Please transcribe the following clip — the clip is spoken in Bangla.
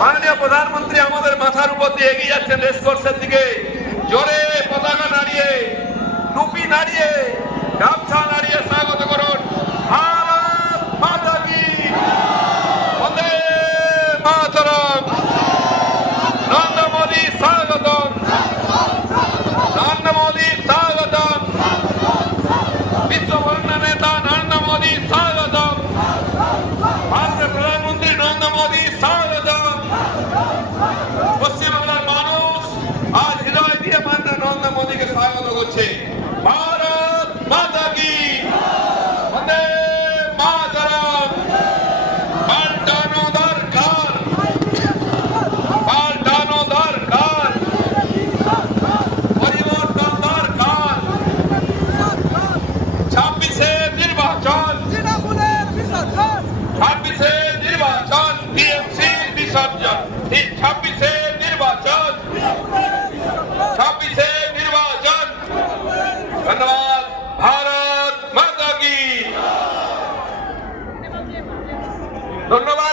মাননীয় প্রধানমন্ত্রী আমাদের মাথার উপর দিয়ে এগিয়ে যাচ্ছেন রেসকোর্সের দিকে, জোরে পতাকা নাড়িয়ে, টুপি নাড়িয়ে, গামছা নাড়িয়ে স্বাগত করুন। ভারত মাতা কি, বন্দে মাতরম। নরেন্দ্র মোদী স্বাগতম, নরেন্দ্র মোদী স্বাগতম, বিশ্ববরণ্য নেতা নরেন্দ্র মোদী স্বাগতম, ভারতের প্রধানমন্ত্রী নরেন্দ্র মোদী স্বাগতম। পশ্চিমবাংলার মানুষ আজ হৃদয় দিয়ে মাননীয় নরেন্দ্র মোদীকে স্বাগত করছে। ভারত মাতা কি, বন্দে মাতরম। পাল্টানো দরকার, পাল্টানো দরকার, পরিবর্তন দরকার। 26-এ নির্বাচন, 26-এ নির্বাচন, টিএমসি বিসর্জন। 26-এ নির্বাচন, 26-এ নির্বাচন। ধন্যবাদ। ভারত মাতা কি, ধন্যবাদ।